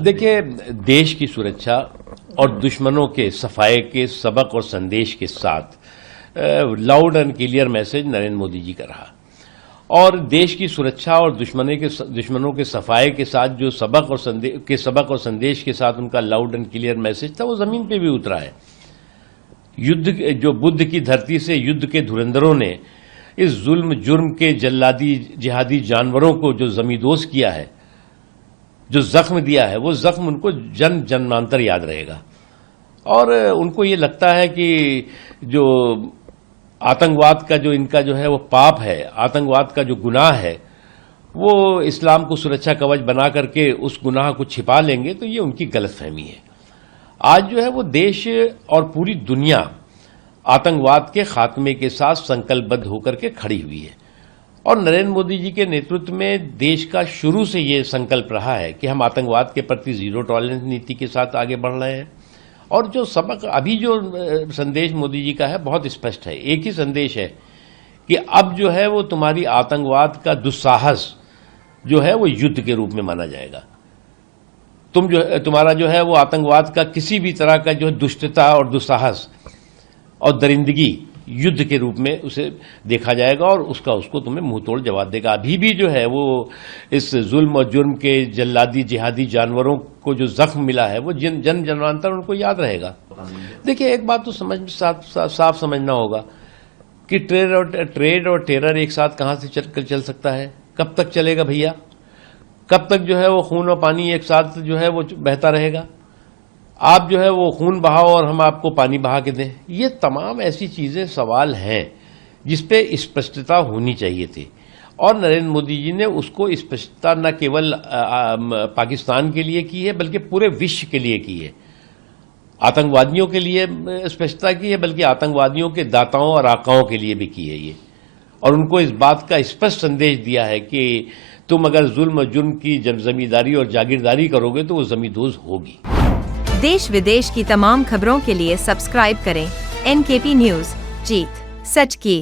देखिए, देश की सुरक्षा और दुश्मनों के सफाए के सबक और संदेश के साथ loud and clear message Narendra Modi ji का रहा। और देश की सुरक्षा और दुश्मनों के सफाए के साथ जो सबक और संदेश के साथ उनका लाउड एंड क्लियर मैसेज था, वो जमीन पे भी उतरा है। युद्ध, जो बुद्ध की धरती से युद्ध के धुरंधरों ने इस जुल्म जुर्म के जल्लादी जिहादी जानवरों को जो जमींदोज किया है, जो जख्म दिया है, वो जख्म उनको जन्म जन्मांतर याद रहेगा। और उनको ये लगता है कि जो आतंकवाद का जो इनका जो है वो पाप है, आतंकवाद का जो गुनाह है, वो इस्लाम को सुरक्षा कवच बना करके उस गुनाह को छिपा लेंगे, तो ये उनकी गलतफहमी है। आज जो है वो देश और पूरी दुनिया आतंकवाद के खात्मे के साथ संकल्पबद्ध होकर के खड़ी हुई है। और नरेंद्र मोदी जी के नेतृत्व में देश का शुरू से ये संकल्प रहा है कि हम आतंकवाद के प्रति जीरो टॉलरेंस नीति के साथ आगे बढ़ रहे हैं। और जो सबक अभी जो संदेश मोदी जी का है बहुत स्पष्ट है। एक ही संदेश है कि अब जो है वो तुम्हारी आतंकवाद का दुस्साहस जो है वो युद्ध के रूप में माना जाएगा। तुम्हारा जो है वो आतंकवाद का किसी भी तरह का जो दुष्टता और दुस्साहस और दरिंदगी युद्ध के रूप में उसे देखा जाएगा और उसको तुम्हें मुंह तोड़ जवाब देगा। अभी भी जो है वो इस जुल्म और जुर्म के जल्लादी जिहादी जानवरों को जो जख्म मिला है वो जन जन्मांतर उनको याद रहेगा। देखिए, एक बात तो साफ समझना होगा कि ट्रेड और टेरर एक साथ कहां से चल सकता है? कब तक चलेगा भैया? कब तक जो है वो खून और पानी एक साथ जो है वो बहता रहेगा? आप जो है वो खून बहाओ और हम आपको पानी बहा के दें। ये तमाम ऐसी चीजें सवाल हैं जिस पे स्पष्टता होनी चाहिए थी। और नरेंद्र मोदी जी ने उसको स्पष्टता न केवल पाकिस्तान के लिए की है बल्कि पूरे विश्व के लिए की है। आतंकवादियों के लिए स्पष्टता की है बल्कि आतंकवादियों के दाताओं और आकाओं के लिए भी की है ये। और उनको इस बात का स्पष्ट संदेश दिया है कि तुम अगर जुल्म जुर्म की जमींदारी और जागीरदारी करोगे तो वो जमींदोज होगी। देश विदेश की तमाम खबरों के लिए सब्सक्राइब करें NKP न्यूज। जीत सच की।